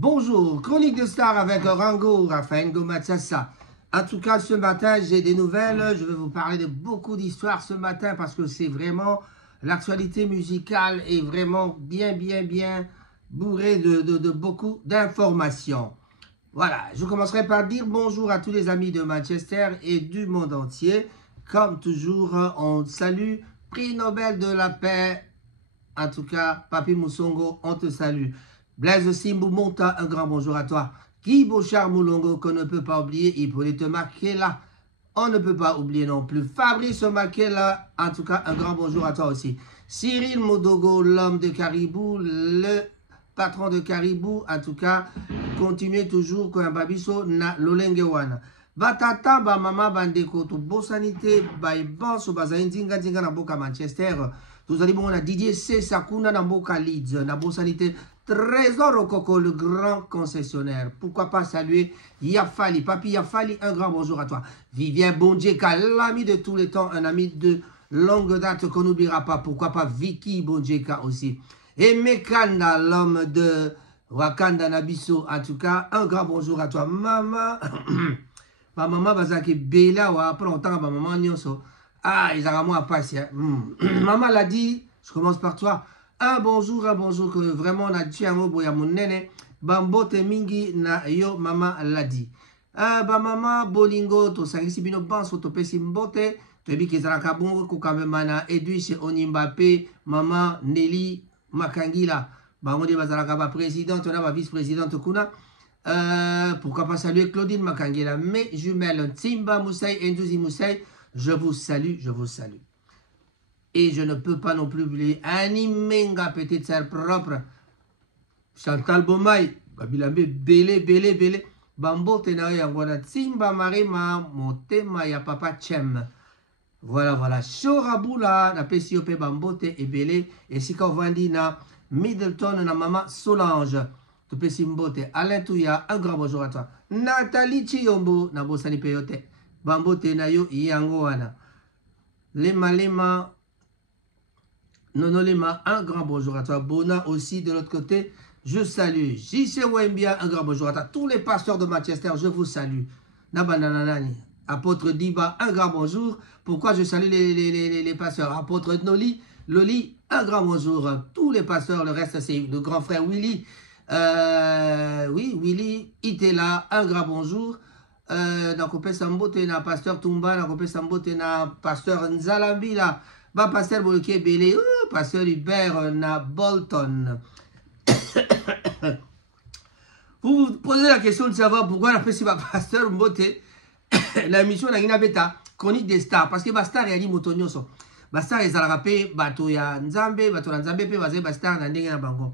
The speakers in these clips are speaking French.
Bonjour, chronique de star avec Rango, Raphaël Gomatsassa. En tout cas, ce matin, j'ai des nouvelles. Je vais vous parler de beaucoup d'histoires ce matin parce que c'est vraiment l'actualité musicale est vraiment bien bourrée de beaucoup d'informations. Voilà, je commencerai par dire bonjour à tous les amis de Manchester et du monde entier. Comme toujours, on salue Prix Nobel de la paix. En tout cas, Papi Moussongo, on te salue. Blaise Simbou Monta, un grand bonjour à toi. Guy Bochard Moulongo, qu'on ne peut pas oublier. Hippolyte Makela, on ne peut pas oublier non plus. Fabrice Makela, en tout cas, un grand bonjour à toi aussi. Cyril Modogo, l'homme de Caribou, le patron de Caribou, en tout cas, continuez toujours comme Babiso na Lolengewana. Batata, ba mama, bandeko, to bosanité, ba ibanso, ba zaindinga, dinga na boka Manchester. Tous allez bon, on a Didier C. Sakuna na boka Leeds, na bosanité. Trésor au Coco, le grand concessionnaire. Pourquoi pas saluer Yafali, Papi Yafali, un grand bonjour à toi. Vivien Bondjeka, l'ami de tous les temps, un ami de longue date qu'on n'oubliera pas. Pourquoi pas Vicky Bondjeka aussi. Et Mekanda, l'homme de Wakanda Nabiso, en tout cas, un grand bonjour à toi. Maman, ma maman Bazaki Bela, ou après longtemps, ma maman Nyonso. Ah, ils ont moi à passer. Maman l'a dit, je commence par toi. Un bonjour, que vraiment on a dit un mot pour mon nene. Bambote mingi na yo maman l'a dit. Ba maman bolingo to sangisi bino banso to pesi mbote. To ebi kezala kabongo kukamemana Edwige Onimbape, maman Nelly Makangila. Bango de bazala ba présidente, on a ba vice-présidente kuna. Pourquoi pas saluer Claudine Makangila, mes jumelles Timba Moussaï et Ndouzi Moussaï. Je vous salue, je vous salue. Et je ne peux pas non plus oublier Animenga, petite sœur propre. Chantal Bomay, Babilambe, Belé. Bambo Tenae Yangwana, Timba Marima, Motema ya Papa Chem. Voilà. Choraboula, na Pesiope Bambote et Belé. Et Sika Vandi na Middleton, na Mama Solange. Tu peux Simbote. Alain Touya, un grand bonjour à toi. Nathalie Chiyombo, na Bosani Peyote. Bambote na yo Yangoana. Lema. Nonolema, un grand bonjour à toi. Bona aussi de l'autre côté, je salue. JC Wembia, un grand bonjour à toi. Tous les pasteurs de Manchester, je vous salue. Nabananani, apôtre Diba, un grand bonjour. Pourquoi je salue les pasteurs? Apôtre Loli, un grand bonjour. Tous les pasteurs, le reste c'est le grand frère Willy. Oui, Willy, Itela, un grand bonjour. Nakopé Sambote na pasteur Tumba, Nakopé Sambote na pasteur Nzalambi là. Ba pasteur Bolke Belé, pasteur Hubert na Bolton. Vous vous posez la question de savoir pourquoi on appelle ça pasteur Mbote. La mission na Gina Beta, chronique des stars. Parce que Bastar yali motonyoso. Bastar ezala rapé, bato ya Nzambe, bato na Nzambe pe bazé Bastar na ndenge na bango.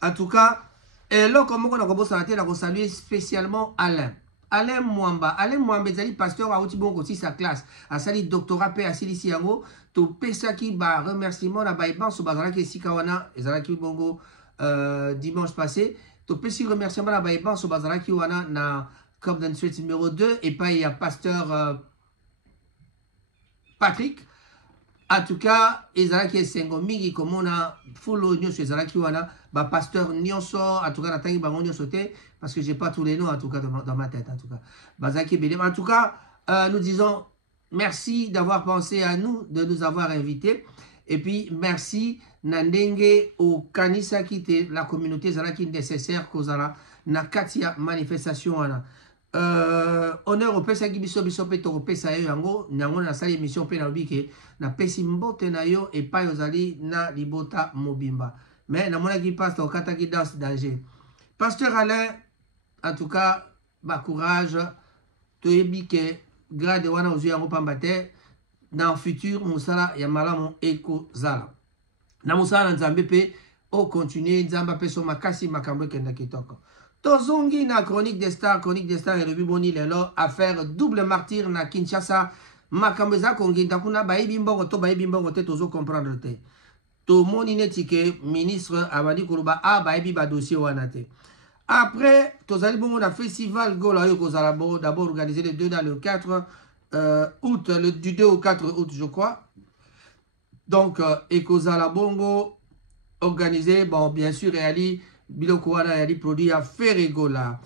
En tout cas, là comme on a commencé à saluer spécialement Alain Mwamba, ezali pasteur a outi bongo aussi sa classe. A sali doctorat pe asili si yango. To pesaki ba remerciement na ba iban so bazala ke sikawana ezala ki bongo dimanche passé. To pesi remerciement na ba iban so bazala ki wana na Cop d'un Street numéro 2 et pas il y a pasteur Patrick. En tout cas, ezala ki esengo mingi comme on a follow nyonso ezala ki wana ba pasteur nyonso en tout cas na tangi bango nyonso te parce que j'ai pas tous les noms en tout cas dans ma tête en tout cas. Bazaki belé en tout cas, nous disons merci d'avoir pensé à nous, de nous avoir invités. Et puis, merci Nandenge au Kanisa qui était la communauté qui est nécessaire kozala na katia manifestation ana. Honneur au pesa ki biso pe to pesa yo yango nango na sali émission pe na bike na pesi mbote na yo et pa yozali na libota mobimba. Mais na mona ki passe au kata ki danse danger. Pasteur Alain, en tout cas, ba courage, to yebike grade wana ozu yango pambate dans le futur musala ya malamu eko zala na musala nzambe pe o continuer nzamba pe so makasi makambo kenda kitoko tozongi na chronique des stars et le biboni lelo affaire double martyr na Kinshasa makambo za konginda kuna bayibi mbongo te tozo comprendre te to moni netike ministre abandi kuluba a bayibi ba dossier wana te. Après, tozali bongo na festival Gola yo kozala d'abord organisé le 2 dans le 4 août, du 2 au 4 août je crois. Donc, et kozala bongo organisé, bon bien sûr, réali biloko wana ya produit ya Ferregola.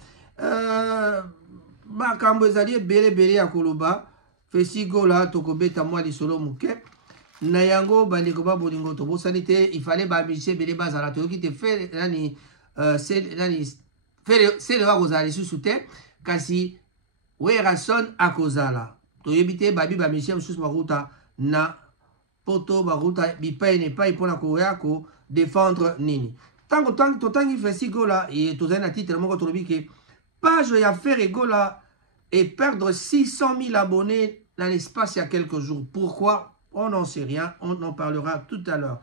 Makambo ezali ebele ya koloba Ferregola tokobeta mwa lisolo muke na yango bandeko ba bolingo tobosani te il fallait ba musicien bele bazala toyoki te faire nani faire wa kozala lisusu te kasi Werason akozala toyebi te babi ba musicien mosusu bakuta na poto bakuta bipai ne pai mpona koya ko défendre nini tango totangi Ferregola et tozali na titre moko tolobi ke page ya Ferregola et perdre 600 000 abonnés dans l'espace il y a quelques jours. Pourquoi? On n'en sait rien, on en parlera tout à l'heure.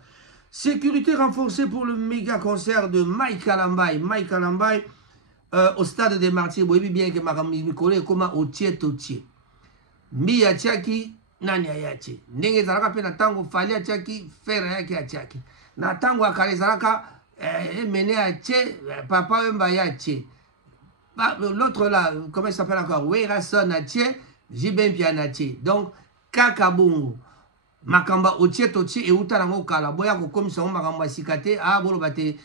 Sécurité renforcée pour le méga concert de Mike Kalambai. Mike Kalambai au stade des Martyrs. Vous voyez bien que ma collègue comment au tiers. Mi ya tchaki, nani ya tche. Nenge zalaka pe na tango fali ya tchaki, fere yake ya tchaki. Na tango akale zalaka, mene ya tche, papa wemba ya tche. L'autre là, comment il s'appelle encore? Werason a tche, Jibem Piana tche. Donc, Kakabungu. Makamba otie totie e uta nango kala. Boya kokomisa ngo makamba sikate, bolo bate,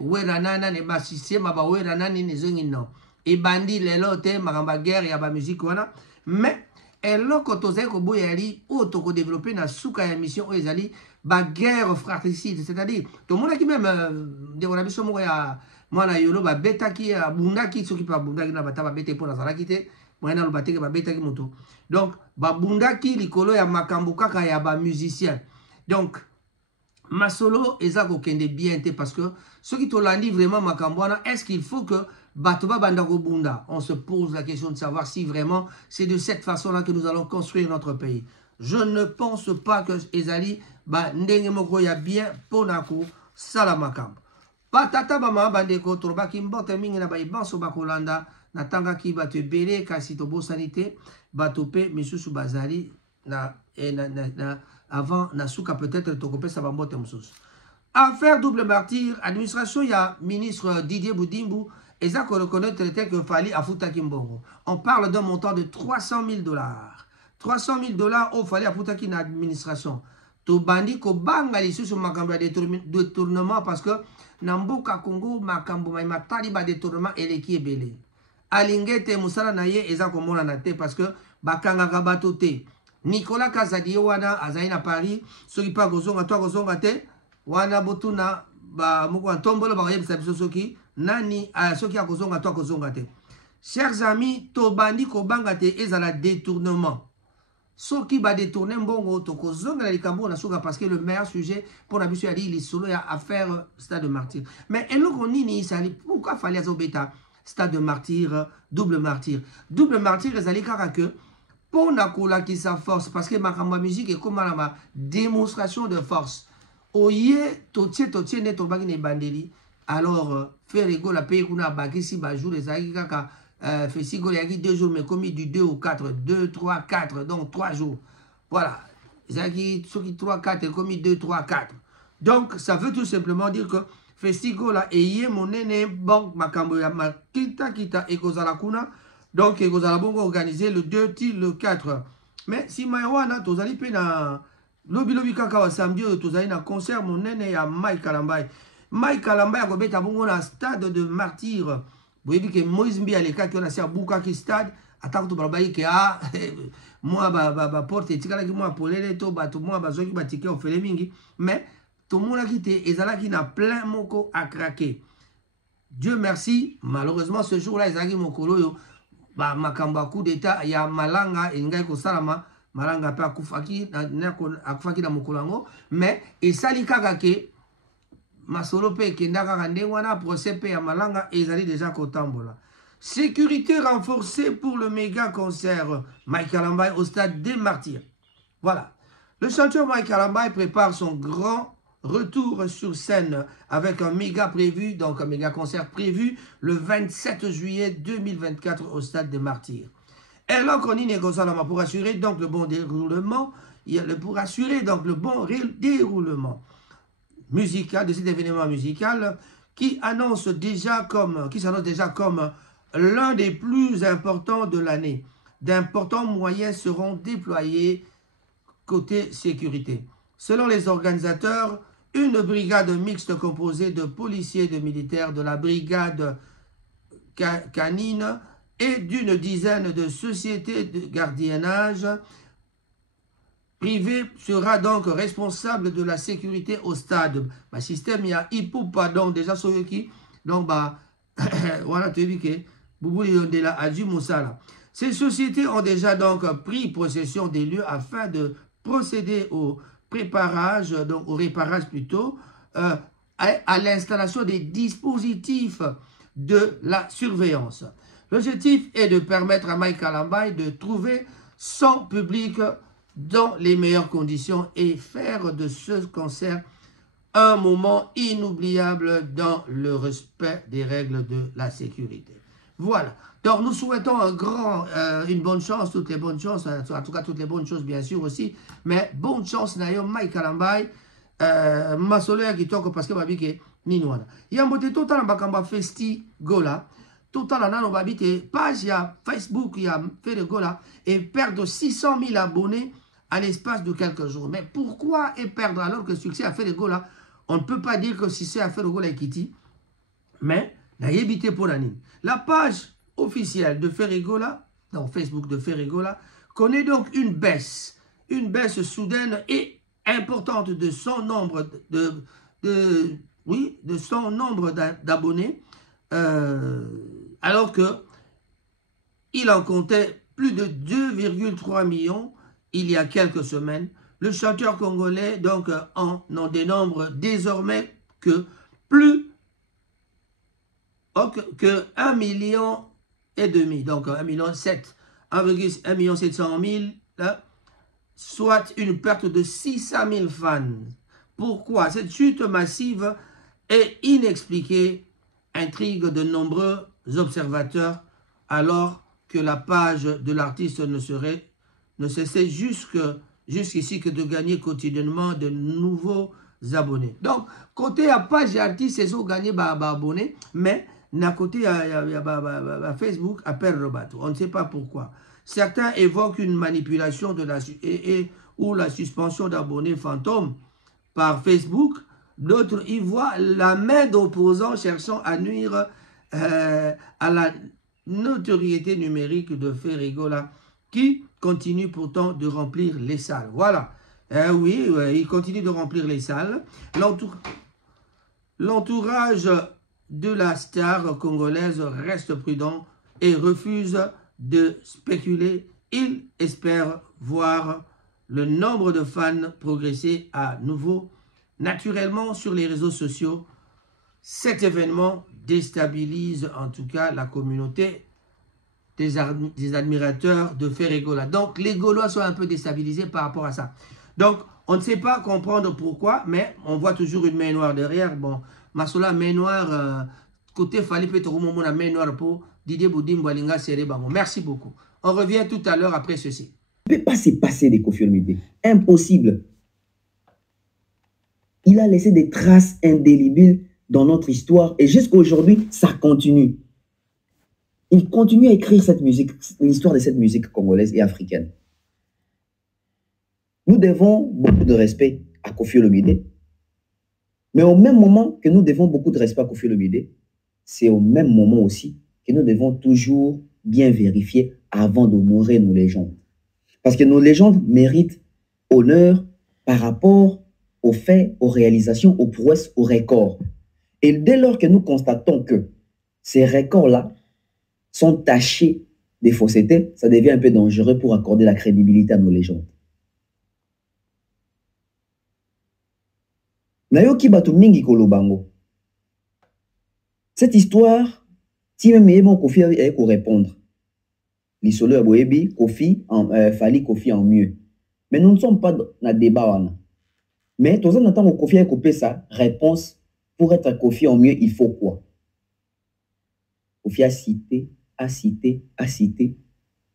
weranana ne basise, maba weranani ne zongi non. E bandi lelo te, makamba guerre ya ba musique wana. Mais, eloko tozali ko boya yali, ou toko développer na souka ya mission ou ezali, ba guerre fratricide. C'est-à-dire, tout le monde qui même, de on a biso moko ya, mwana yolo ba betaki abundaki soki pa bundaki na bata ba bete pona zalaki te mwana lo bateke ba betaki moto donc ba bundaki likolo ya makambo kaka ya ba musicien donc masolo eza ko kende bien te parce que soki to landi vraiment makambo wana est-ce qu'il faut que bato ba banda ko bunda on se pose la question de savoir si vraiment c'est de cette façon là que nous allons construire notre pays. Je ne pense pas que ezali ba ndenge moko ya bien pona ko sala makambo. Patata bama bandeko torobaki mbote mingi na baibanso bakolanda natangaki bato ebele kasi tobosani te bato pe misusu bazali avant na suka peut-être tokopesa bambote mosusu. Affaire double martyr, administration ya ministre Didier Boudimbu eza ko reconnaître que fali afutaki mbongo. On parle d'un montant de 300 000 $. 300 000 $ au fali afutaki na administration. To bandi ko banga lisusu makambo ya détournement parce que na mboka Congo makambo mai matali ba détournement eleki ebele. Alingete musala na ye eza komona na te parce que bakanga bato te. Nicolas Kazadi wana azali na Paris soki pa kozonga to kozonga te wana botuna ba moko ntombolo ba yebisa biso soki nani soki akozonga to kozonga te. Chers amis, to bandi ko banga te ezala détournement. Soki ba détourner mbongo toko zonga la likambo na soka parce que le meilleur sujet pour la biso yali li solo ya affaire stade de martyr. Mais eloko nini sali pourquoi fallait azobeta stade de martyr double martyr. Double martyr ezali kaka que pour na kola ki sa force parce que makamba musique est comme la démonstration de force. Oye totie ne tobaki ne bandeli alors Ferregola la paye kuna bakisi ba jour ezali kaka Ferregola il y a 2 jours, mais commis du 2 au 4, 2, 3, 4, donc 3 jours. Voilà. Zaki, ceux qui 3, 4, commis 2, 3, 4. Donc, ça veut tout simplement dire que Ferregola et mon nene, bon, makambo ya kita et kozala kuna. Donc, kozala bongo organisé le 2, le 4. Mais si maïwana, tozali pe na lobi kaka wa samedi, tozali na concert mon nene ya Mike Kalambai. Mike Kalambai a kobeta bongo na stade de martyr. Vous voyez que Moïse Mbi a les cas qui ont assez à Boukaki stade, attaque tout barbaï que moi porte et tika qui moi polele to bato moi bazoki batike au fele mingi mais tout le monde a quitté et zala qui n'a plein moko à craquer. Dieu merci, malheureusement ce jour-là ezaki mokolo yo ba makamba coup d'état ya malanga engai ko salama malanga pa akufaki na mokolango mais et sali kaka ke masolo pe kendaka kande wana procès pe ya malanga ezali déjà kotambola. Sécurité renforcée pour le méga concert Mike Kalambai au stade des Martyrs. Voilà. Le chanteur Mike Kalambai prépare son grand retour sur scène avec un méga prévu, donc un méga concert prévu le 27 juillet 2024 au stade des Martyrs. Et là, on y négocie pour assurer donc le bon déroulement, musical de cet événement musical qui s'annonce déjà comme l'un des plus importants de l'année. D'importants moyens seront déployés côté sécurité. Selon les organisateurs, une brigade mixte composée de policiers et de militaires de la brigade canine et d'une dizaine de sociétés de gardiennage privées sera donc responsable de la sécurité au stade. Le système, il y a Ipoupa, donc déjà Soyoki, donc voilà, tu dis que Boubouli Yondela a dû Moussala. Ces sociétés ont déjà donc pris possession des lieux afin de procéder au préparage, donc au réparage plutôt, à l'installation des dispositifs de la surveillance. L'objectif est de permettre à Mike Kalambay de trouver son public dans les meilleures conditions et faire de ce concert un moment inoubliable dans le respect des règles de la sécurité. Voilà. Donc, nous souhaitons une bonne chance, toutes les bonnes chances, en tout cas toutes les bonnes choses, bien sûr aussi, mais bonne chance, Nayo, Mike Kalambay, Masolea qui toque parce que Babike, Ninouana. Il y a un beauté total en Bakamba Festi Gola, total en Babite, page, il y a Facebook, il y a fait de Gola, et perdre 600 000 abonnés en l'espace de quelques jours. Mais pourquoi et perdre alors que le succès a fait de Gola? On ne peut pas dire que si c'est à faire de Gola et Kitty, mais n'a évité pour l'anime. La page officielle de Ferrigola, donc Facebook de Ferrigola, connaît donc une baisse soudaine et importante de son nombre d'abonnés, alors que il en comptait plus de 2,3 millions il y a quelques semaines. Le chanteur congolais donc en dénombre désormais que plus que 1,5 million, donc 1,7 million, 1,7 million, soit une perte de 600 000 fans. Pourquoi? Cette chute massive est inexpliquée, intrigue de nombreux observateurs, alors que la page de l'artiste ne cessait jusqu'ici que de gagner quotidiennement de nouveaux abonnés. Donc, côté à page artiste, ils ont gagné abonnés, mais d'un côté, il y a Facebook à perdre. On ne sait pas pourquoi. Certains évoquent une manipulation ou la suspension d'abonnés fantômes par Facebook. D'autres y voient la main d'opposants cherchant à nuire à la notoriété numérique de Ferrigola, qui continue pourtant de remplir les salles. Voilà. Oui, il continue de remplir les salles. L'entourage de la star congolaise reste prudent et refuse de spéculer. Il espère voir le nombre de fans progresser à nouveau naturellement sur les réseaux sociaux. Cet événement déstabilise en tout cas la communauté des admirateurs de Ferrigola. Donc les Gaulois sont un peu déstabilisés par rapport à ça. Donc on ne sait pas comprendre pourquoi, mais on voit toujours une main noire derrière. Bon, Masola, main noire, côté Falipe Toromo, la main noire pour Didier Boudim Boalinga Serebango. Merci beaucoup. On revient tout à l'heure après ceci. Il ne peut pas se passer des Koffi Olomide. Impossible. Il a laissé des traces indélébiles dans notre histoire et jusqu'à aujourd'hui, ça continue. Il continue à écrire cette musique, l'histoire de cette musique congolaise et africaine. Nous devons beaucoup de respect à Koffi Olomide, mais au même moment que nous devons beaucoup de respect à Koffi Olomide, c'est au même moment aussi que nous devons toujours bien vérifier avant d'honorer nos légendes. Parce que nos légendes méritent honneur par rapport aux faits, aux réalisations, aux prouesses, aux records. Et dès lors que nous constatons que ces records-là sont tachés des faussetés, ça devient un peu dangereux pour accorder la crédibilité à nos légendes. Nayoki batu mingi kolobango. Cette histoire, si même Yémon Koffi avait qu'à répondre. L'isolo ya boyebi, Koffi, Fali Koffi en mieux. Mais nous ne sommes pas dans le débat. Mais tout ça, nous attendons Koffi a coupé sa réponse. Pour être Koffi en mieux, il faut quoi? Koffi a cité.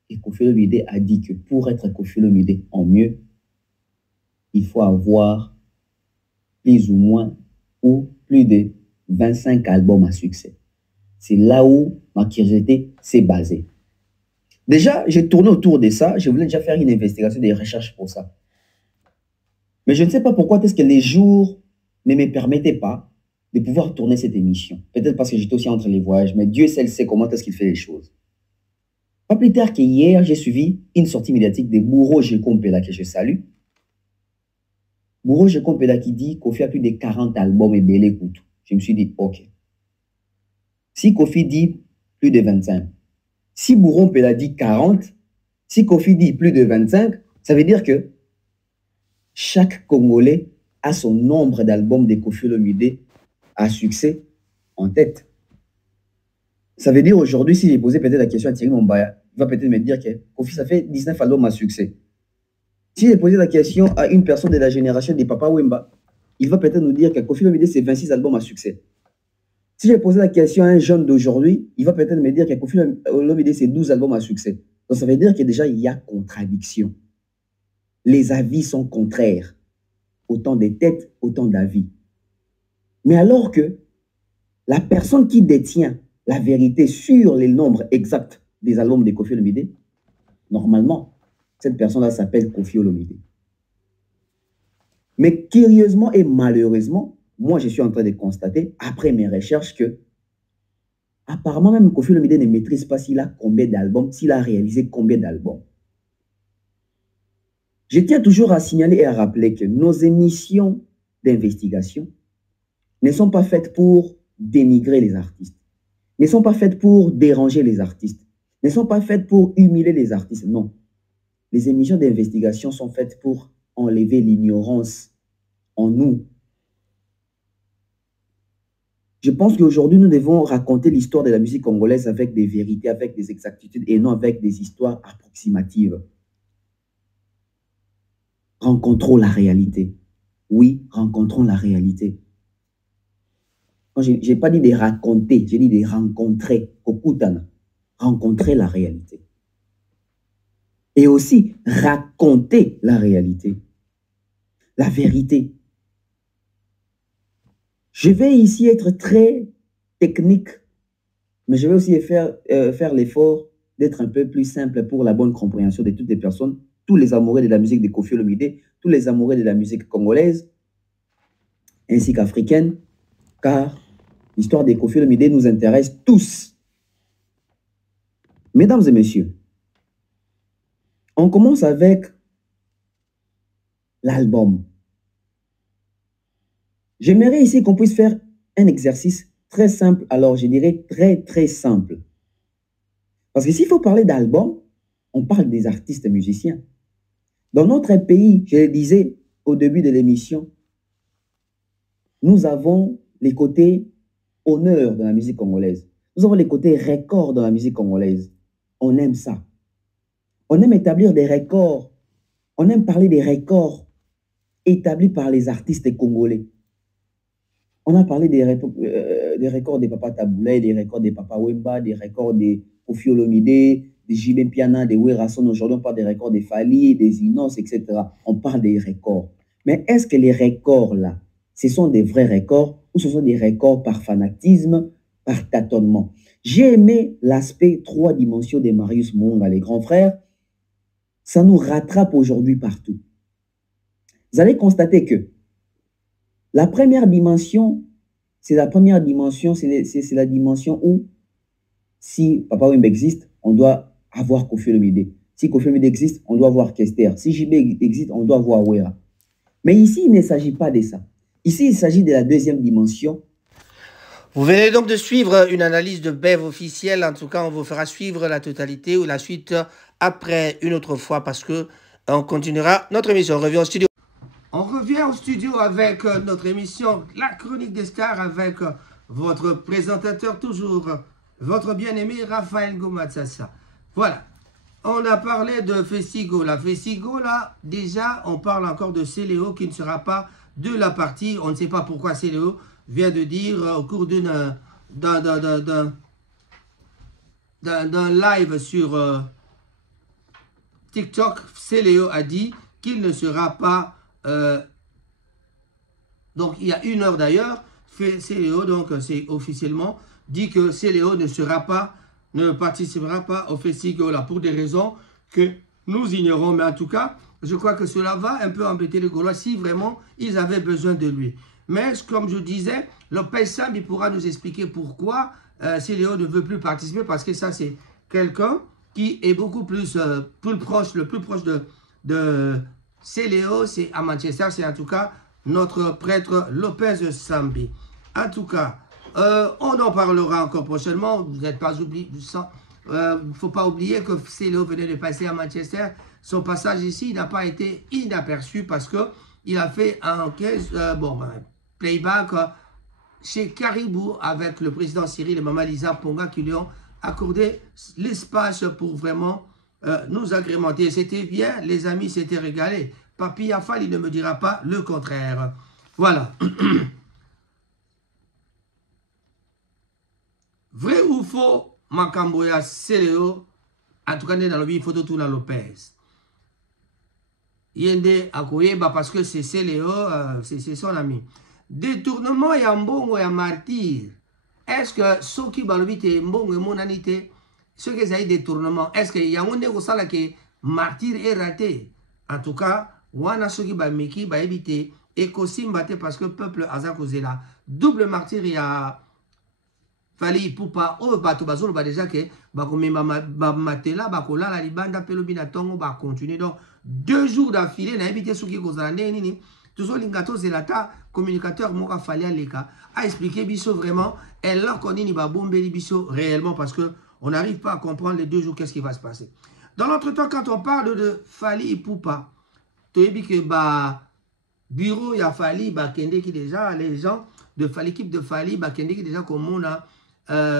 Et Koffi Olomide a dit que pour être Koffi Olomide en mieux, il faut avoir plus ou moins ou plus de 25 albums à succès. C'est là où ma curiosité s'est basée. Déjà, j'ai tourné autour de ça. Je voulais déjà faire une investigation, des recherches pour ça. Mais je ne sais pas pourquoi est-ce que les jours ne me permettait pas de pouvoir tourner cette émission. Peut-être parce que j'étais aussi entre les voyages, mais Dieu seul sait comment est-ce qu'il fait les choses. Pas plus tard qu'hier, j'ai suivi une sortie médiatique de Bourreau Jekompela, que je salue. Bourreau Jekompela qui dit Kofi a plus de 40 albums et bel écoute. Je me suis dit, ok. Si Kofi dit plus de 25, si Bourreau Pela dit 40, si Kofi dit plus de 25, ça veut dire que chaque Congolais a son nombre d'albums de Kofi Olomide à succès en tête. Ça veut dire aujourd'hui, si j'ai posé peut-être la question à Thierry Mombaya, il va peut-être me dire que Kofi, ça fait 19 albums à succès. Si j'ai posé la question à une personne de la génération des Papa Wemba, il va peut-être nous dire que Kofi Olomide, c'est 26 albums à succès. Si j'ai posé la question à un jeune d'aujourd'hui, il va peut-être me dire que Kofi Olomide, c'est 12 albums à succès. Donc ça veut dire que déjà, il y a contradiction. Les avis sont contraires. Autant des têtes, autant d'avis. Mais alors que la personne qui détient la vérité sur les nombres exacts des albums de Kofi Olomide, normalement, cette personne-là s'appelle Kofi Olomide. Mais curieusement et malheureusement, moi, je suis en train de constater, après mes recherches, que apparemment même Kofi Olomide ne maîtrise pas s'il a combien d'albums, s'il a réalisé combien d'albums. Je tiens toujours à signaler et à rappeler que nos émissions d'investigation ne sont pas faites pour dénigrer les artistes, ne sont pas faites pour déranger les artistes, ne sont pas faites pour humilier les artistes, non. Les émissions d'investigation sont faites pour enlever l'ignorance en nous. Je pense qu'aujourd'hui, nous devons raconter l'histoire de la musique congolaise avec des vérités, avec des exactitudes et non avec des histoires approximatives. Rencontrons la réalité. Oui, rencontrons la réalité. Je n'ai pas dit de raconter, j'ai dit de rencontrer. Kokutana. Rencontrer la réalité. Et aussi raconter la réalité. La vérité. Je vais ici être très technique, mais je vais aussi faire l'effort d'être un peu plus simple pour la bonne compréhension de toutes les personnes, tous les amoureux de la musique de Kofi Olomide, tous les amoureux de la musique congolaise, ainsi qu'africaine, car l'histoire de Kofi Olomide nous intéresse tous. Mesdames et messieurs, on commence avec l'album. J'aimerais ici qu'on puisse faire un exercice très simple, alors je dirais très simple. Parce que s'il faut parler d'album, on parle des artistes musiciens. Dans notre pays, je le disais au début de l'émission, nous avons les côtés honneurs de la musique congolaise. Nous avons les côtés records de la musique congolaise. On aime ça. On aime établir des records. On aime parler des records établis par les artistes congolais. On a parlé des records des Papa Taboulay, des records des Papa Wemba, des records des Kofi Olomide, des Jibin Piana, des Werason. Aujourd'hui, on parle des records des Fali, des Inos, etc. On parle des records. Mais est-ce que les records-là, ce sont des vrais records ou ce sont des records par fanatisme, par tâtonnement? J'ai aimé l'aspect 3 dimensions de Marius Mwanga, les grands frères. Ça nous rattrape aujourd'hui partout. Vous allez constater que la première dimension, c'est la dimension où si Papa Wemba existe, on doit avoir Kofi Olomide. Si Kofi Olomide existe, on doit avoir Kester. Si JB existe, on doit avoir Wera. Mais ici, il ne s'agit pas de ça. Ici, il s'agit de la deuxième dimension. Vous venez donc de suivre une analyse de Bev officielle. En tout cas, on vous fera suivre la totalité ou la suite après une autre fois parce que on continuera notre émission. On revient au studio. On revient au studio avec notre émission La Chronique des Stars avec votre présentateur toujours, votre bien-aimé Raphaël Gomatsassa. Voilà, on a parlé de Festigo. La Festigo, là, déjà, on parle encore de Céléo qui ne sera pas de la partie. On ne sait pas pourquoi Céléo vient de dire au cours d'un live sur TikTok, Céléo a dit qu'il ne sera pas... donc il y a 1 heure d'ailleurs, Céléo, donc c'est officiellement, dit que Céléo ne participera pas au Festigo là pour des raisons que nous ignorons. Mais en tout cas, je crois que cela va un peu embêter les Gaulois si vraiment ils avaient besoin de lui. Mais comme je disais, Lopez Sambi pourra nous expliquer pourquoi Céléo ne veut plus participer, parce que ça, c'est quelqu'un qui est beaucoup plus, le plus proche de Céléo, c'est à Manchester, c'est en tout cas notre prêtre Lopez Sambi. En tout cas, on en parlera encore prochainement. Vous n'êtes pas oublié, il ne faut pas oublier que Céléo venait de passer à Manchester. Son passage ici n'a pas été inaperçu parce qu'il a fait un playback chez Caribou avec le président Cyril et Maman Lisa Ponga qui lui ont accordé l'espace pour vraiment nous agrémenter. C'était bien, les amis s'étaient régalés. Papi Afal, il ne me dira pas le contraire. Voilà. Vrai ou faux, Makamboya Céléo, en tout cas, dans le photo tout dans Lopez. Yende Akoyeba parce que c'est Céléo, c'est son ami. Détournement et mbongo et martyr. Est-ce que ceux qui balobite mbongo et monanité, ceux qui ont détournement, est-ce qu'il y a un négociant qui martyr est raté? En tout cas, wana ceux qui balmiki ba éviter et kosimbaté parce que le peuple a là. Double martyr, il y a Fali Poupa, oh bato bazolo ba déjà que bakomema matela bakola la libanda pelobina tongo ba continuer donc 2 jours d'affilée na éviter ceux qui kozala nini toujours lingato zelata communicateur moka fali aleka a expliqué biso vraiment et là qu'on ni ba bombeli biso réellement parce que on n'arrive pas à comprendre les 2 jours qu'est-ce qui va se passer. Dans l'entretemps quand on parle de Fali Poupa, tu as dit que ba bureau ya Fali ba kende qui déjà les gens de Fali l'équipe de Fali ba kende qui déjà comme on a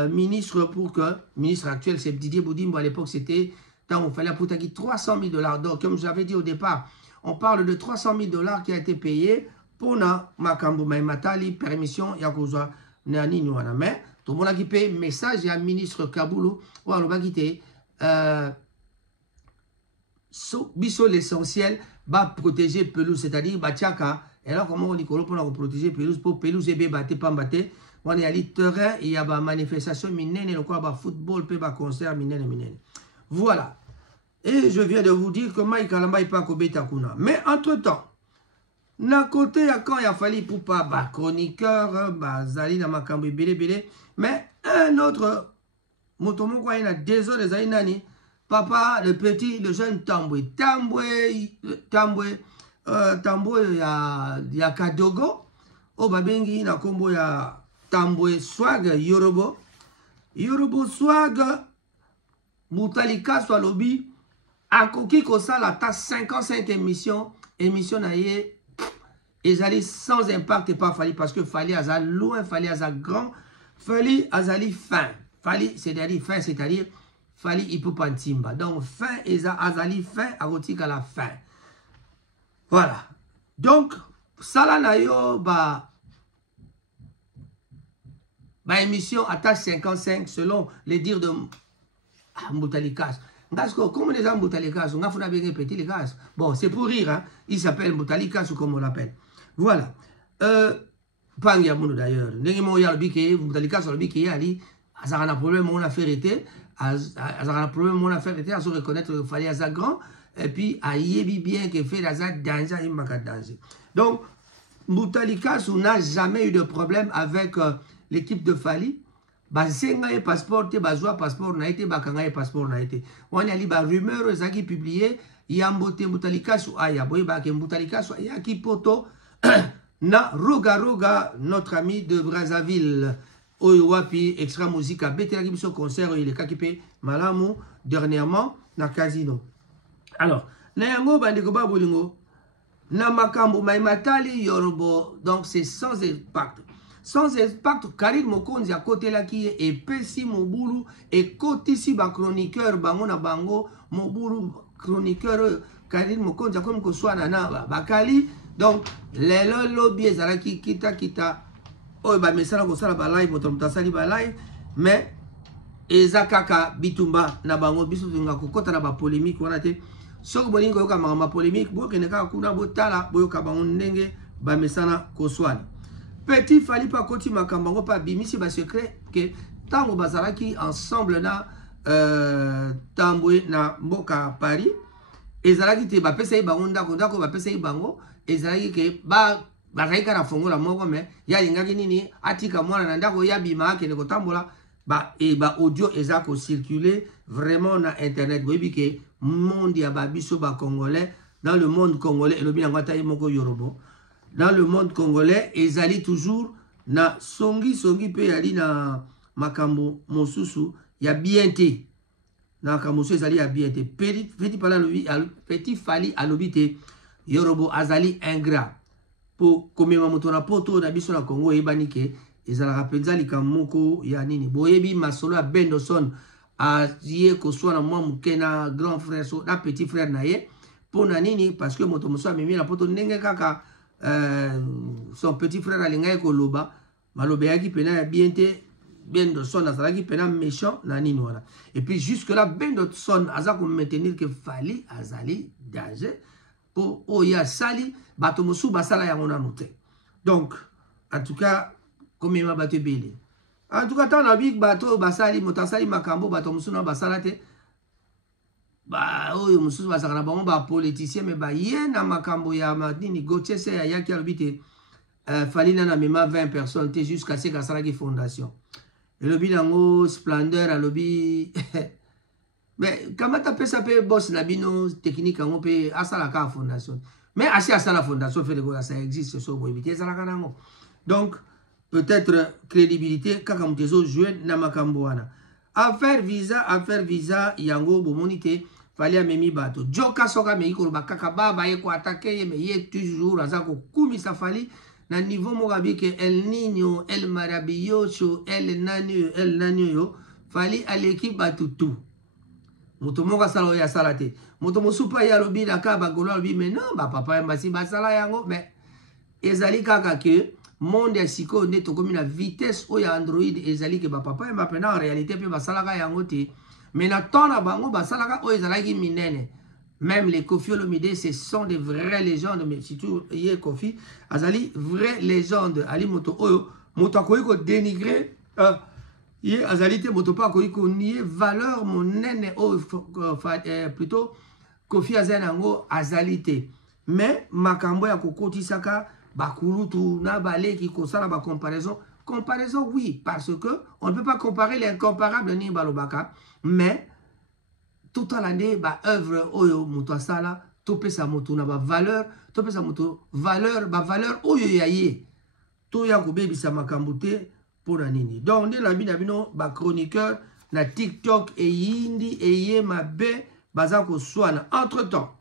ministre pour que, ministre actuel, c'est Didier Boudimbo, à l'époque, c'était, tant on fallait pour taquer 300 000 $. Donc, comme j'avais dit au départ, on parle de 300 000 $ qui a été payé pour na Makambo Matali, permission, yakouzwa, nani nouana. Mais, tout le monde a qui paye message à ministre Kaboulou, ou à l'obagité, biso l'essentiel, va protéger pelouse, c'est-à-dire, batiaka, et alors, comment on dit pour protéger pelouse, pour pelouse et bébé, pas mbaté, on est à terrain, il y a des manifestations minènes, il y a football, il y a des concerts minènes. Voilà. Et je viens de vous dire que Mike Kalamba n'est pas Kobeta Kuna. Mais entre-temps, d'un côté, quand il a fallu pour pas chroniqueur, Zali na Makambo Bélé, mais un autre, Motomo quoi, il y a des autres Zainani, papa, le petit, le jeune Tamboué, il y a Kadogo, au Babengi, il y a Kombo, il y a Tamboué Swag, Yorobo Swag, Boutalika soit lobby, à Koki Kosa, la tasse 55 émission naïe, ils allaient sans impact et pas Fali, parce que Fali a loin, Fali a grand, Fali a fin. Fali, c'est-à-dire fin, c'est-à-dire Fali Ipopantimba. Donc, fin, ils azali fin, à Rotika la fin. Voilà. Donc, Sala Nayo, émission à tâche 55 selon les dires de Moutalikas. Comment les gens Moutalikas, on a fait un petit les gars. Bon, c'est pour rire, hein. Il s'appelle Moutalikas ou comme on l'appelle. Voilà. Pangiamouno d'ailleurs. N'engimo ya l'obiki, Moutalikas sur l'obiki, ali, azar un problème, mon affaire était, azar un problème, mon affaire était, à se reconnaître qu'il fallait azar grand, et puis à yebi bien qu'il fait azar danger, il m'a danger. Donc, Moutalikas n'a jamais eu de problème avec l'équipe de Fali. Basenga et passeport, bazwa passeport na été, bakanga et passeport na été. On a li ba rumeur zaki publié, yambote Moutalikas ou aya, boy ba ke Moutalikas ou aya ki poto na Roga, notre ami de Brazzaville. Oyowapi, extra musique à Betela Gibson concert, il est kakipé malamu dernièrement na casino. Alors, na yango bandeko ba bolingo, na makambo maimatali yorobo, donc c'est sans impact. Sans impact, Karim Mokonzi à côté là qui est épais Mobulu et côté si ba chroniqueur bango na bango Mobulu chroniqueur Karim Mokonzi comme que soit nana bakali donc les lobby ezalaki kita oh ba mesala ko sala ba live moto mutasali ba live mais ezakaka bitumba na bango biso tunga kokota na ba polémique wana te soko bolingo yoka ma polémique bo keneka kuna botala boyoka bango ndenge ba mesala ko swali. Petit Fali pa koti makambango pa bimisi ba secret que tango bazalaki ensemble na Tamboué na Mboka Paris ezalaki te ba pesa bango ndako ba pesa bango ezalaki ke ba bazali kaka na fongola moko mais ya lingaki nini atika mwana na ndako ya bima akende kotambola et audio eza ko circuler vraiment na internet boyebi ke monde ya babiso ba congolais dans le monde congolais elobi yango ata ye moko yorobo dans le monde congolais ezali toujours na songi pe yali na makambo mosusu ya bien te na makambo mosusu ezali ya bien te petit fali alobi te yorobo azali ingrat po komema moto na poto na biso na Congo ebani ke ezalaka penza likambo moko ya nini boyebi masolo ya Bendoson aye koswana mwa moke na grand frère so na petit frère na ye po na nini parce que moto mosusu amemi na poto ndenge kaka son petit frère alingai koloba maloba yaki pena ya bien te Bendoson azalaki pena méchant na nini wana et puis jusque là Bendoson aza ko maintenir que Fally azali danger po oya sali bato mosusu basala yango nanu te donc en tout cas comme il m'a battu belé. En tout cas, tant que bateau basali motasali makambo bato musuna basala te ba oyo mususu basakana bango ba politicien mais ba yena makambo ya madini Gauthier se ya yaki albité Fally na mema 20 personnes te jusqu'à ce qu'asala ki fondation. Et le bilango splendeur à lobby mais comment t'appelles ça pe boss na bino technique ngo pe asala ka fondation. Mais assez asala fondation fait de quoi ça existe so bo éviter ça la kanango. Donc peut-être crédibilité kaka mtezo jouer na makambo wana affaire visa yango bomonite Fally amemi bato joka soka me ikolo bakaka baba ye ko attaquer me ye toujours azako kumisa Fally na niveau mokabi ke El Niño El Maravilloso El Nani yo Fally aleki bato tout moto moka sala ya salate moto mosupa ya lobi na ka bagolo lobi mais non ba papa mbasi basala yango mais ezali kaka ke monde ya siko ne to comme la vitesse o ya Android ezali ke ba papa mba pena en réalité pe basalaka yango te mais na tona bango basalaka o ezalaki minene même les Koffi Olomide ce sont des vraies légendes mais surtout ye Koffi azali vraie légende ali moto oyo moto akoyi ko dénigrer ye azali te moto pa akoyi ko nier valeur monene o plutôt Koffi azanango azali te mais makambo ya kokotisaka bakulutu na baleki kosala ba comparaison oui parce que on ne peut pas comparer l'incomparable ni balobaka mais tout à l'année ba œuvre oyo muto asala to pesa moto na ba valeur to pesa moto valeur oyo yaye to ya ko bebisa makambo te pona nini donc de la bino ba chroniqueur na TikTok e yindi e ye mabe baza ko swana entre temps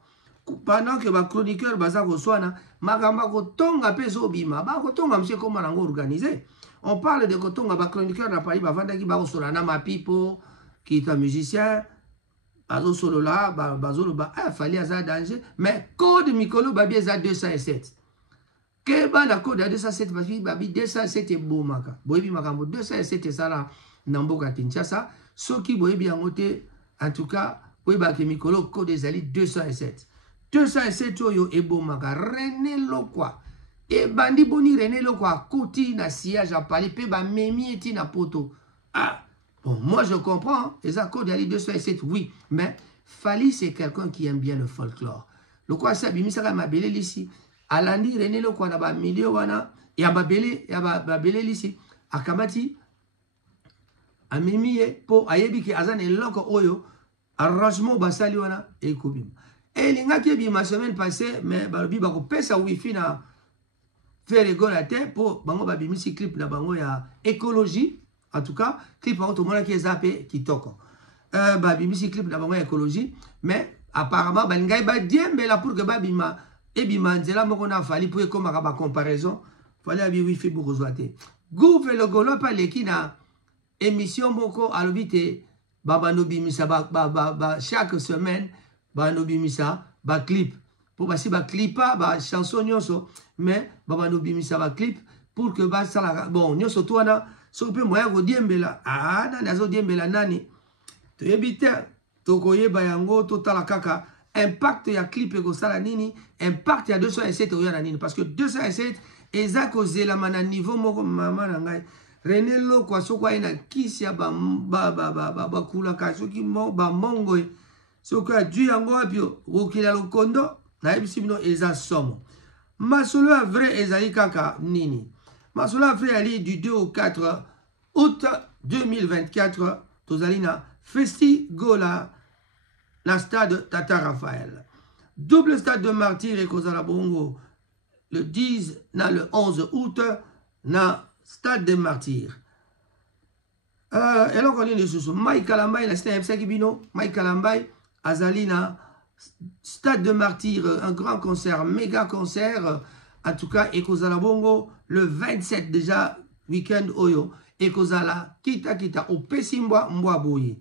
pendant que ba chroniqueur baza ko swana makamba ko tonga peso bima ba ko tonga monsieur comment nango organiser on parle de ko tonga ba chroniqueur na Paris ba vanda ki ba ko sola na Mapipo qui est un musicien bazo solo là bazolo ba Fally aza danger mais code mikolo ba bieza 207 ke ba na code 207 ba bi 207 e bomaka boyebi makambo 207 sala na mboka Kinshasa soki boyebi yango te en tout cas boyeba ke mikolo code ezali 207 oyo ebomaka René Lokwa e bandi boni René Lokwa koti na sillage à Paris pe ba memi eti na poto bon moi je comprends les accords d'Ali 207 oui mais Fally c'est quelqu'un qui aime bien le folklore Lokwa sa bimisaka mabele lisi alandi René Lokwa na ba milieu wana ya babele lisi akamati amemiye po ayebi ki azana eloko oyo arrangement basali wana ekobima elinga ki bima semaine passée mais balobi bako pesa wifi na faire rigoler te po bango babimisi clip na bango ya écologie en tout cas clip bango tomona ki ezape kitoko babimisi clip na bango ya écologie mais apparemment balingai ba diembela pour que babima ebima nzela moko na Fally po ekomaka ba comparaison Fally abi wifi bokozwa te gouve le golo pa leki na émission moko alobi te babano bimisa chaque semaine babano bimisa ba clip pour basi ba clipa ba chanson nyonso mais babano bimisa ba clip pour que ba sala bon nyonso twana so pe moya ko diembela na zo diembela nani to yebite to koyeba yango totala kaka impact ya clip ko sala nini impact ya 207 oya na nini parce que 207 eza ko zela mana niveau moko mama na ngai René Lokwa soko ina kisi ya ba kula ka soki ba mongo soko adu yango apio wokila lokondo na ebisi bino eza somo Masolo vrai ezali kaka nini. Masolo vrai ali du 2 au 4 août 2024 tozali na Festi Gola na stade Tata Raphaël. Double stade de martyr et kozala bongo le 10 na le 11 août na stade de martyr. Eloko nini lisusu Mike Kalambai na stade M5 bino Mike Kalambai azali na stade de martyr, un grand concert, méga concert. En tout cas, ekozala bongo le 27 déjà week-end oyo ekozala kita au Pesimbwa Mbwaboyi.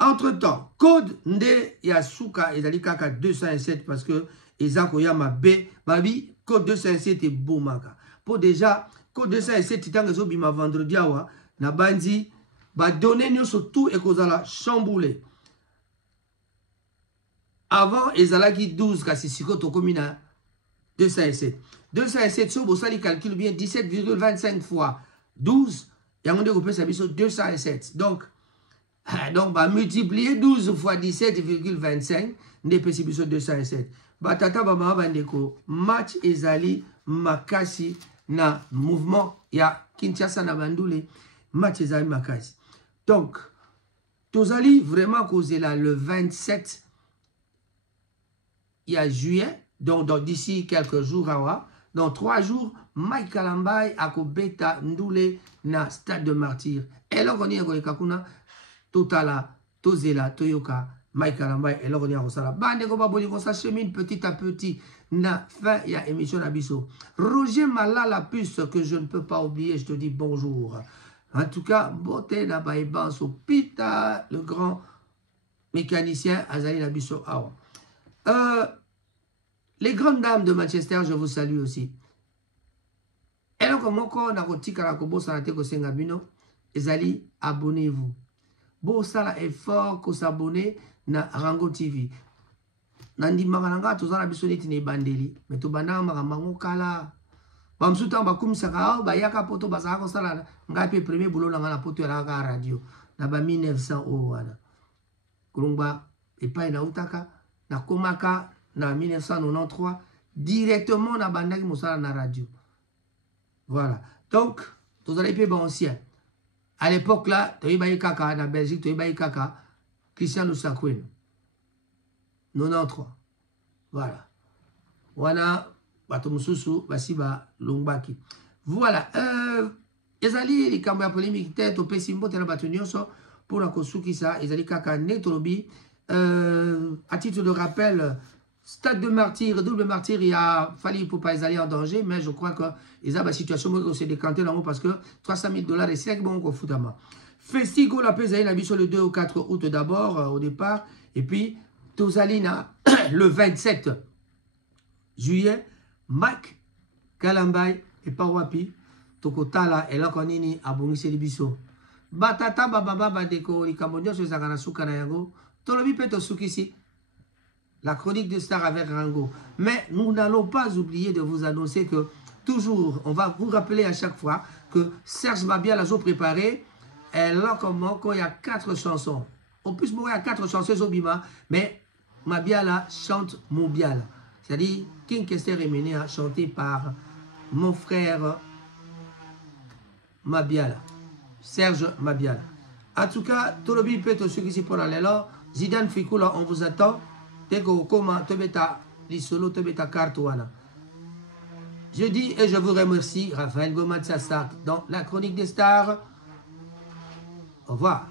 Entre-temps, code nde Yasuka ezali kaka 207 parce que ezako ya mabe babi code 207 et bomaka. Pour déjà code 207 titanga zo bima vendredi awa na bandi ba donner nyonso tout ekozala chamboulé. Avant ezalaki 12 kasi siko tokomi na 207. 207 so bosali calcul bien 17,25 fois 12 yango nde kopesa biso 207. Donc bah, multiplier 12 fois 17,25, n'est pas si 207. Batata bama bandeko, match ezali makasi na mouvement ya Kinshasa na bandule, match ezali makasi. Donc, tozali vraiment causé là le 27 il y a juillet, donc d'ici quelques jours, dans 3 jours, Mike Kalambai a beta ndoule na stade de martyr. Et là, on y a kakuna Totala, Tozela, Toyoka, Mike Kalambai, et là on y a Rosala. Bande ko baboli ko sa chemine petit à petit. Na fin, il y a émission Abisso. Roger Mala, la puce que je ne peux pas oublier, je te dis bonjour. En tout cas, Boté Nabaïban, Pita, le grand mécanicien, Azali Nabisso Awa. Les grandes dames de Manchester, je vous salue aussi. Et donc, moko na kotika la kobo sanate ko sengabino, ezali, abonnez-vous. Bon, ça là est fort qu'on s'abonne na Rango TV. Nandi magalanga tozala bisoneti ne bandeli, mais to bana mamango kala. Ba msuta ba kumsaka ba yaka poto bazaka ko sala ngapi premier boulot na poto ya la radio na ba 1900 wana. Kulumba epai na utaka na komaka na 1993 directement na bandaki mosala na radio. Voilà. Donc, tozala pe ba ancien. À l'époque là, tu as eu Kaka en Belgique, tu as eu Kaka, Christian Lusakwen. 93. Voilà. Voilà. Batomususu, Basiba, Longbaki. Voilà. Ezali, les cambouis polémiques, tête au Pessimbo, tu as battu pour la Kosuki, ça. Ezali Kaka Netolobi. À titre de rappel, stade de martyr, double martyr, il a fallu pour pas aller en danger, mais je crois que ils ont la situation où s'est décanté là parce que 300 000 $, et c'est bon qu'on fout à moi. Festigo la paix a sur le 2 au 4 août d'abord au départ, et puis Tozalina le 27 juillet, Mike Kalambai et Pawapi, Tokotala et là qu'on est à Bongisi Biso. Batata bababa badeko, les Cambodgiens se zagana soukanayago, Tolobi peto soukisi. La chronique de Star avec Rango. Mais nous n'allons pas oublier de vous annoncer que toujours, on va vous rappeler à chaque fois que Serge Mabiala a préparé, et là, comment, quand il y a 4 chansons. En plus, il y a 4 chansons Zobima, mais Mabiala chante Mobiala. C'est-à-dire, King Kester est mené à chanter par mon frère Mabiala, Serge Mabiala. En tout cas, Tolobi peut être ceux qui s'y prennent là. Zidane Fikoula, on vous attend. Dès que comment te beta li solo te beta carte wana. Je dis et je vous remercie Raphaël Gomatsassak dans la chronique des stars. Au revoir.